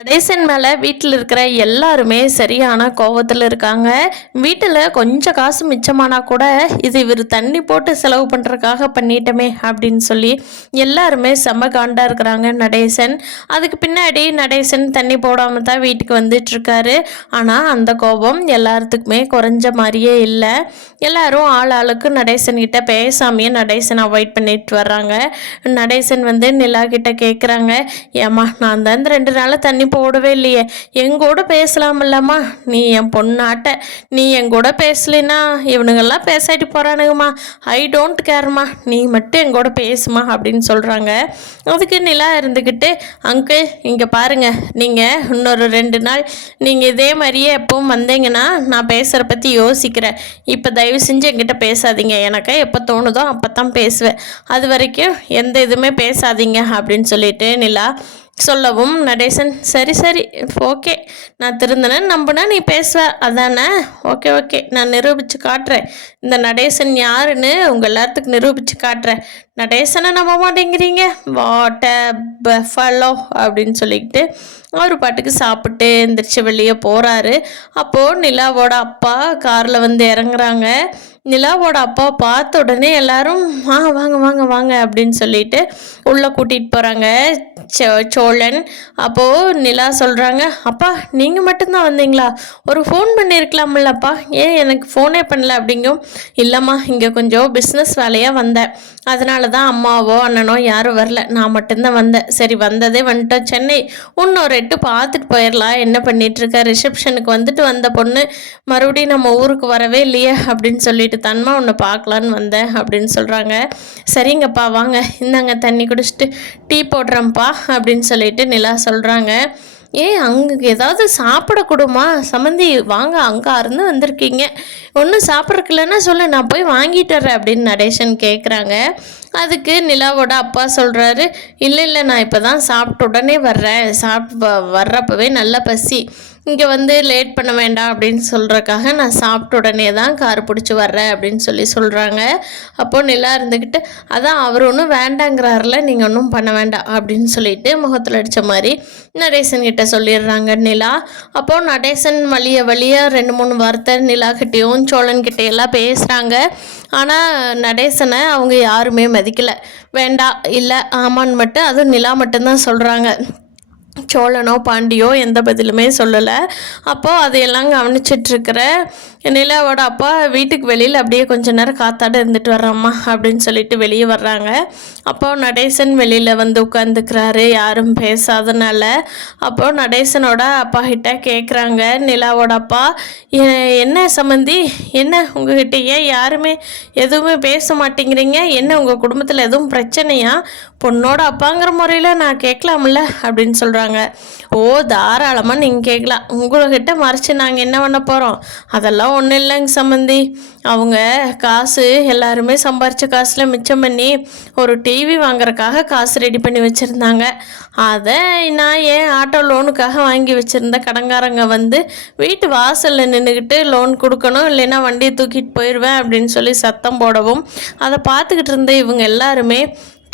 நடேசன் மேலே வீட்டில் இருக்கிற எல்லாருமே சரியான கோவத்தில் இருக்காங்க. வீட்டில் கொஞ்சம் காசு மிச்சமானா கூட இது இவர் தண்ணி போட்டு செலவு பண்ணுறதுக்காக பண்ணிட்டோமே அப்படின்னு சொல்லி எல்லாருமே செம்ம காண்டாக இருக்கிறாங்க நடேசன். அதுக்கு பின்னாடி நடேசன் தண்ணி போடாமல் தான் வீட்டுக்கு வந்துட்டுருக்காரு. ஆனால் அந்த கோபம் எல்லாத்துக்குமே குறைஞ்ச மாதிரியே இல்லை. எல்லாரும் ஆள் ஆளுக்கு நடேசன் கிட்ட பேசாமையே நடேசன் அவாய்ட் பண்ணிட்டு வர்றாங்க. நடேசன் நிலா கிட்ட கேட்குறாங்க, ஏம்மா நான் தான் இந்த 2 நாளாக தண்ணி போடவே இல்லையே, எங்கூட பேசலாமில்லம்மா, நீ என் பொண்ணாட்ட, நீ எங்கூட பேசலைன்னா இவனுங்கெல்லாம் பேசாட்டி போகிறானுங்கம்மா, ஐ டோன்ட் கேர்மா, நீ மட்டும் எங்கூட பேசுமா அப்படின்னு சொல்கிறாங்க. அதுக்கு நிலா இருந்துக்கிட்டு, அங்கிள் இங்கே பாருங்கள், நீங்கள் இன்னொரு 2 நாள் நீங்கள் இதே மாதிரியே எப்பவும் வந்தீங்கன்னா நான் பேசுகிற பற்றி யோசிக்கிறேன். இப்போ தயவு செஞ்சு என்கிட்ட பேசாதீங்க, எனக்கு எப்போ தோணுதோ அப்போ தான் பேசுவேன், அது வரைக்கும் எந்த இதுவுமே பேசாதீங்க அப்படின்னு சொல்லிட்டு நிலா சொல்லவும் நடேசன் சரி சரி ஓகே, நான் திருந்தனேன்னு நம்பினா நீ பேசுவ அதானே, ஓகே ஓகே நான் நிரூபித்து காட்டுறேன், இந்த நடேசன் யாருன்னு உங்கள் எல்லாத்துக்கும் நிரூபித்து காட்டுறேன், நடேசனை நம்ப மாட்டேங்கிறீங்க, வாட் அ பஃபலோ அப்படின்னு சொல்லிக்கிட்டு அவர் பாட்டுக்கு சாப்பிட்டு எந்திரிச்சு வெளியே போகிறாரு. அப்போது நிலாவோட அப்பா காரில் இறங்குறாங்க. நிலாவோட அப்பா பார்த்த உடனே எல்லாரும் வாங்க வாங்க வாங்க அப்படின்னு சொல்லிட்டு உள்ளே கூட்டிகிட்டு போகிறாங்க சோழன். அப்போது நிலா சொல்கிறாங்க, அப்பா நீங்கள் மட்டும்தான் வந்தீங்களா, ஒரு ஃபோன் பண்ணியிருக்கலாமில்லப்பா, ஏன் எனக்கு ஃபோனே பண்ணல அப்படிங்கும். இல்லைம்மா இங்கே கொஞ்சம் பிஸ்னஸ் வேலையாக வந்தேன், அதனால தான் அம்மாவோ அண்ணனோ யாரும் வரல, நான் மட்டும்தான் வந்தேன், சரி வந்ததே வந்துட்டோம் சென்னை, இன்னொரு 8 பார்த்துட்டு போயிடலாம், என்ன பண்ணிகிட்ருக்க, ரிசப்ஷனுக்கு வந்த பொண்ணு மறுபடியும் நம்ம ஊருக்கு வரவே இல்லையே அப்படின்னு சொல்லிட்டு தான்மா உன்னை பார்க்கலான்னு வந்தேன் அப்படின்னு சொல்கிறாங்க. சரிங்கப்பா வாங்க இந்தாங்க தண்ணி குடிச்சிட்டு டீ போடுறேன்ப்பா அப்படின்னு சொல்லிட்டு நிலா சொல்கிறாங்க. அங்கே ஏதாவது சாப்பிட கொடுமா சம்மந்தி, வாங்க அங்கே இருந்து வந்திருக்கீங்க, ஒன்றும் சாப்பிட்றதுக்குலன்னா சொல்லு, நான் போய் வாங்கிட்டு வரேன் அப்படின்னு நடேசன் கேட்குறாங்க. அதுக்கு நிலாவோட அப்பா சொல்கிறாரு, இல்லை இல்லை நான் இப்போ தான் சாப்பிட்ட உடனே வர்றேன், வர்றப்பவே நல்ல பசி, இங்கே லேட் பண்ண வேண்டாம் அப்படின்னு சொல்கிறக்காக நான் சாப்பிட்ட உடனே தான் கார் பிடிச்சி வர்றேன் அப்படின்னு சொல்கிறாங்க. அப்போது நிலா இருந்துக்கிட்டு, அதான் அவர் ஒன்றும் வேண்டாங்கிறாரில்ல, நீங்கள் ஒன்றும் பண்ண வேண்டாம் அப்படின்னு சொல்லிட்டு முகத்தில் அடித்த மாதிரி நடேசன் கிட்ட சொல்லிடுறாங்க நிலா. அப்போது நடேசன் வழிய 2-3 வார்த்தை நிலாக்கிட்டேயும் சோழன்கிட்டையெல்லாம் பேசுகிறாங்க. ஆனால் நடேசனை அவங்க யாருமே மதிக்கலை, வேண்டாம் இல்லை ஆமான்னு மட்டும், அதுவும் நிலா மட்டும்தான் சொல்கிறாங்க. சோழனோ பாண்டியோ எந்த பதிலுமே சொல்லலை. அப்போது அதையெல்லாம் கவனிச்சிட்ருக்கிற நிலாவோட அப்பா வீட்டுக்கு வெளியில் அப்படியே கொஞ்ச நேரம் காத்தாட இருந்துட்டு வர்றோம்மா அப்படின்னு சொல்லிட்டு வெளியே வர்றாங்க. அப்போது நடேசன் வெளியில் உட்காந்துக்கிறாரு யாரும் பேசாதனால. அப்போது நடேசனோட அப்பா கிட்ட கேட்குறாங்க நிலாவோட அப்பா, என்ன சம்மந்தி, என்ன உங்ககிட்ட ஏன் யாருமே எதுவுமே பேச மாட்டேங்கிறீங்க, என்ன உங்கள் குடும்பத்தில் எதுவும் பிரச்சனையா, பொண்ணோட அப்பாங்கிற முறையில் நான் கேட்கலாம்ல அப்படின்னு சொல்கிறாங்க. ஓ தாராளமாக நீங்கள் கேட்கலாம், உங்கள்கிட்ட மறைச்சி நாங்கள் என்ன பண்ண போகிறோம், அதெல்லாம் ஒன்றும் இல்லைங்க சம்மந்தி, அவங்க காசு எல்லாருமே சம்பாரித்த காசில் மிச்சம் பண்ணி ஒரு டிவி வாங்குறதுக்காக காசு ரெடி பண்ணி வச்சுருந்தாங்க, அதை நான் ஏன் ஆட்டோ லோனுக்காக வாங்கி வச்சுருந்த கடங்காரங்க வீட்டு வாசலில் நின்றுக்கிட்டு லோன் கொடுக்கணும் இல்லைன்னா வண்டியை தூக்கிட்டு போயிடுவேன் அப்படின்னு சொல்லி சத்தம் போடவும் அதை பார்த்துக்கிட்டு இருந்த இவங்க எல்லாருமே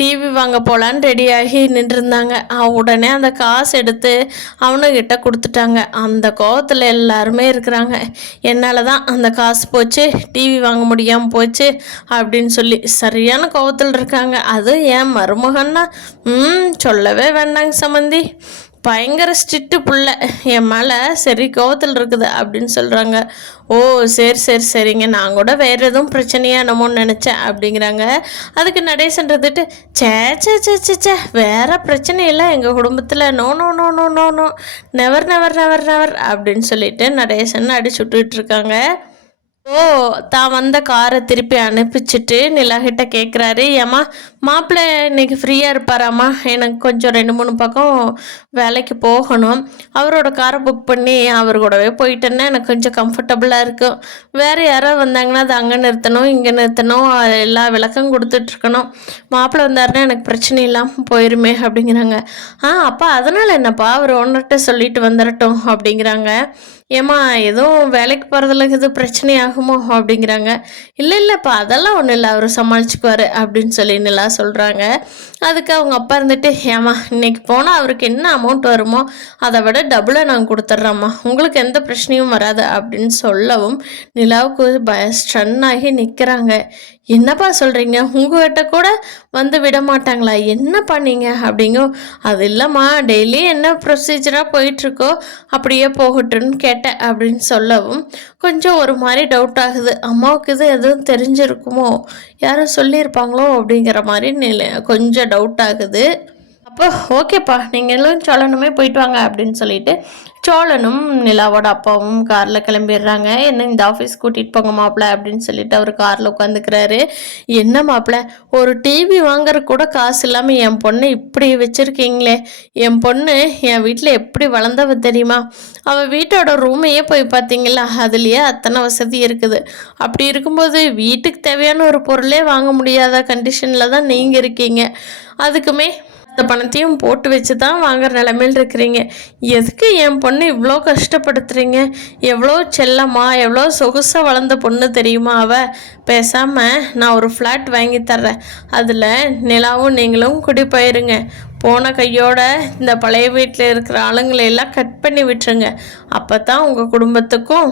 டிவி வாங்க போகலான்னு ரெடியாகி நின்றுருந்தாங்க. உடனே அந்த காசு எடுத்து அவனுக்கிட்ட கொடுத்துட்டாங்க. அந்த கோவத்தில் எல்லாருமே இருக்கிறாங்க, என்னால் தான் அந்த காசு போச்சு, டிவி வாங்க முடியாமல் போச்சு அப்படின்னு சொல்லி சரியான கோவத்தில் இருக்காங்க. அது ஏன் மருமகன்னா சொல்லவே வேண்டாங்க சம்மந்தி, பயங்கர ஸ்ட்ரிக்ட்டு புள்ள, என் மேலே சரி கோவத்தில் இருக்குது அப்படின்னு சொல்கிறாங்க. ஓ சரி சரி சரிங்க, நான் கூட வேறு எதுவும் பிரச்சனையாக என்னமோன்னு நினச்சேன் அப்படிங்கிறாங்க. அதுக்கு நடேசன்றதுட்டு சே சே சே சே சே வேறு பிரச்சனை இல்லை எங்கள் குடும்பத்தில், no no no no no no never never never never அப்படின்னு சொல்லிட்டு நடேசன் அடிச்சு விட்டுட்டு இருக்காங்க. தான் வந்த காரை திருப்பி அனுப்பிச்சிட்டு நிலாகிட்ட கேட்குறாரு, ஏம்மா மாப்பிள்ளை இன்னைக்கு ஃப்ரீயாக இருப்பாராம்மா, எனக்கு கொஞ்சம் 2-3 பக்கம் வேலைக்கு போகணும், அவரோட காரை புக் பண்ணி அவர் கூடவே போயிட்டேன்னா எனக்கு கொஞ்சம் கம்ஃபர்டபுளாக இருக்கும், வேறு யாராவது வந்தாங்கன்னா அது அங்கே நிறுத்தணும் இங்கே நிறுத்தணும் எல்லா விளக்கம் கொடுத்துட்ருக்கணும், மாப்பிள்ளை வந்தாருன்னா எனக்கு பிரச்சனை இல்லாமல் போயிருமே அப்படிங்கிறாங்க. அப்பா அதனால் என்னப்பா அவர் ஓனர்கிட்ட சொல்லிட்டு வந்துடட்டும் அப்படிங்கிறாங்க. ஏம்மா எதுவும் வேலைக்கு போகிறதுல எது பிரச்சனை ஆகுமோ அப்படிங்கிறாங்க. இல்லைப்பா அதெல்லாம் ஒன்றும் இல்லை, அவர் சமாளிச்சுக்குவார் அப்படின்னு சொல்லி நிலா சொல்கிறாங்க. அதுக்கு அவங்க அப்பா இருந்துட்டு, ஏம்மா இன்னைக்கு போனால் அவருக்கு என்ன அமௌண்ட் வருமோ அதை விட டபுளாக நாங்கள் கொடுத்துட்றோம்மா, உங்களுக்கு எந்த பிரச்சனையும் வராது அப்படின்னு சொல்லவும் நிலாவுக்கு ஸ்டன் ஆகி நிற்கிறாங்க. என்னப்பா சொல்கிறீங்க, உங்கள்கிட்ட கூட வந்து விட மாட்டாங்களா, என்னப்பா நீங்கள் அப்படிங்கும். அது இல்லைம்மா டெய்லி என்ன ப்ரொசீஜராக போயிட்டுருக்கோ அப்படியே போகட்டும்னு கேட்டேன் அப்படின்னு சொல்லவும் கொஞ்சம் ஒரு மாதிரி டவுட் ஆகுது. அம்மாவுக்கு இது எதுவும் தெரிஞ்சிருக்குமோ, யாரும் சொல்லியிருப்பாங்களோ அப்படிங்கிற மாதிரி கொஞ்சம் டவுட் ஆகுது. அப்போ ஓகேப்பா நீங்களும் சோழனுமே போயிட்டு வாங்க அப்படின்னு சொல்லிட்டு சோழனும் நிலாவோட அப்பாவும் காரில் கிளம்பிடுறாங்க. என்ன இந்த ஆஃபீஸ் கூட்டிகிட்டு போங்க மாப்பிள்ள அப்படின்னு சொல்லிட்டு அவர் காரில் உட்காந்துக்கிறாரு. என்ன மாப்பிள்ள, ஒரு டிவி வாங்குற கூட காசு இல்லாமல் என் பொண்ணை இப்படி வச்சுருக்கீங்களே, என் பொண்ணு என் வீட்டில் எப்படி வளர்ந்தவ தெரியுமா, அவள் வீட்டோட ரூமையே போய் பார்த்தீங்களா, அதுலேயே அத்தனை வசதி இருக்குது. அப்படி இருக்கும்போது வீட்டுக்கு தேவையான ஒரு பொருளே வாங்க முடியாத கண்டிஷனில் தான் நீங்கள் இருக்கீங்க. அதுக்குமே அந்த பணத்தையும் போட்டு வச்சு தான் வாங்குற நிலைமையில் இருக்கிறீங்க. எதுக்கு என் பொண்ணு இவ்வளோ கஷ்டப்படுத்துறீங்க, எவ்வளோ செல்லம்மா எவ்வளோ சொகுசாக வளர்ந்த பொண்ணு தெரியுமா அவள். பேசாமல் நான் ஒரு ஃப்ளாட் வாங்கி தர்றேன், அதில் நிலாவும் நீங்களும் குடி போயிருங்க. போன கையோட இந்த பழைய வீட்டில் இருக்கிற ஆளுங்களையெல்லாம் கட் பண்ணி விட்டுருங்க. அப்போ தான் உங்கள் குடும்பத்துக்கும்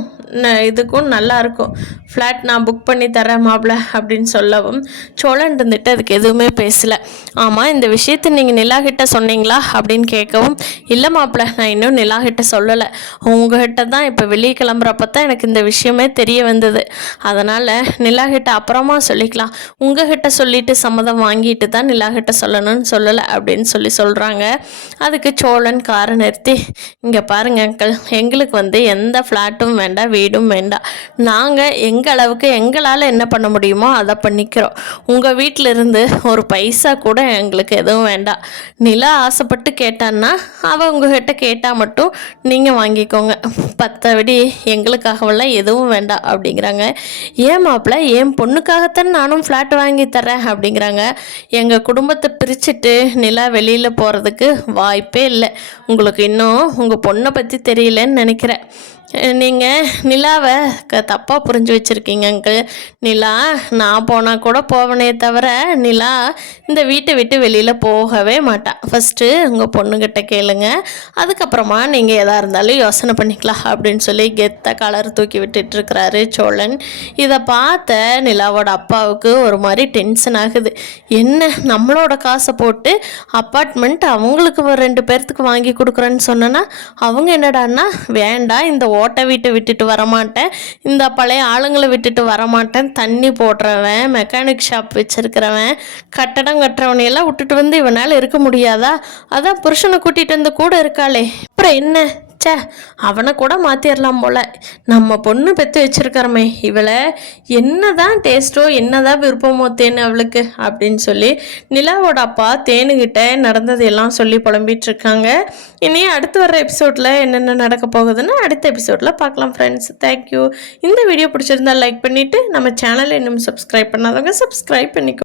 இதுக்கும் நல்லாயிருக்கும். ஃப்ளாட் நான் புக் பண்ணி தரேன் மாப்பிள்ள அப்படின்னு சொல்லவும் சோழன் இருந்துட்டு அதுக்கு எதுவுமே பேசலை. ஆமாம் இந்த விஷயத்தை நீங்கள் நிலாகிட்ட சொன்னீங்களா அப்படின்னு கேட்கவும், இல்லை மாப்பிள்ள நான் இன்னும் நிலாகிட்ட சொல்லலை, உங்ககிட்ட தான் இப்போ வெளியே கிளம்புறப்ப தான் எனக்கு இந்த விஷயமே தெரிய வந்தது. அதனால் நிலாகிட்ட அப்புறமா சொல்லிக்கலாம், உங்ககிட்ட சொல்லிட்டு சம்மதம் வாங்கிட்டு தான் நிலாகிட்ட சொல்லணும்னு சொல்லலை அப்படின்னு சொல்கிறாங்க. அதுக்கு சோழன் காரை நிறுத்தி, இங்கே பாருங்க அங்கிள், எங்களுக்கு எந்த ஃப்ளாட்டும் வேண்டாம், வீடும் வேண்டாம். நாங்கள் எங்கள் அளவுக்கு எங்களால் என்ன பண்ண முடியுமோ அதை பண்ணிக்கிறோம். உங்கள் வீட்டில் இருந்து ஒரு பைசா கூட எங்களுக்கு எதுவும் வேண்டாம். நிலா ஆசைப்பட்டு கேட்டான்னா அவள் உங்ககிட்ட கேட்டால் மட்டும் நீங்கள் வாங்கிக்கோங்க, பத்தபடி எங்களுக்காகவெல்லாம் எதுவும் வேண்டாம் அப்படிங்கிறாங்க. ஏன் மாப்பிள்ள, என் பொண்ணுக்காகத்தான் நானும் ஃப்ளாட் வாங்கி தரேன் அப்படிங்கிறாங்க. எங்கள் குடும்பத்தை பிரிச்சுட்டு நிலா வெளியில் போகிறதுக்கு வாய்ப்பே இல்லை. உங்களுக்கு இன்னும் உங்கள் பொண்ணை பற்றி தெரியலன்னு நினைக்கிறேன். நீங்கள் நிலாவை தப்பாக புரிஞ்சு வச்சுருக்கீங்க அங்கிள். நிலா நான் போனால் கூட போவனே தவிர நிலா இந்த வீட்டை விட்டு வெளியில் போகவே மாட்டான். ஃபஸ்ட்டு உங்கள் பொண்ணுக்கிட்ட கேளுங்க, அதுக்கப்புறமா நீங்கள் எதாக இருந்தாலும் யோசனை பண்ணிக்கலாம் அப்படின்னு சொல்லி கெத்த கலர் தூக்கி விட்டுட்டுருக்கிறாரு சோழன். இதை பார்த்த நிலாவோட அப்பாவுக்கு ஒரு மாதிரி டென்ஷன் ஆகுது. என்ன நம்மளோட காசை போட்டு அப்பார்ட்மெண்ட் அவங்களுக்கு ஒரு 2 பேர்த்துக்கு வாங்கி கொடுக்குறேன்னு சொன்னேன்னா அவங்க என்னடான்னா, வேண்டாம் இந்த ஓட்டை வீட்டை விட்டுட்டு வரமாட்டேன், இந்த பழைய ஆளுங்களை விட்டுட்டு வரமாட்டேன், தண்ணி போடுறவன், மெக்கானிக் ஷாப் வச்சிருக்கிறவன், கட்டடம் கட்டுறவனையெல்லாம் விட்டுட்டு வந்து இவனால் இருக்க முடியாதா, அதான் புருஷனை கூட்டிகிட்டு வந்து கூட இருக்காளே, அப்புறம் என்ன, சே அவனை கூட மாற்றிடலாம் போல், நம்ம பொண்ணு பெற்று வச்சுருக்கிறோமே, இவளை என்னதான் டேஸ்ட்டோ என்னதான் விருப்பமோ தேன் அவளுக்கு அப்படின்னு சொல்லி நிலாவோட அப்பா தேனுகிட்ட நடந்ததையெல்லாம் சொல்லி புலம்பிகிட்ருக்காங்க. இனி அடுத்து வர்ற எபிசோடில் என்னென்ன நடக்க போகுதுன்னு அடுத்த எபிசோடில் பார்க்கலாம் ஃப்ரெண்ட்ஸ். தேங்க்யூ. இந்த வீடியோ பிடிச்சிருந்தா லைக் பண்ணிவிட்டு நம்ம சேனலை இன்னும் சப்ஸ்கிரைப் பண்ணாதவங்க சப்ஸ்கிரைப் பண்ணிக்கோ.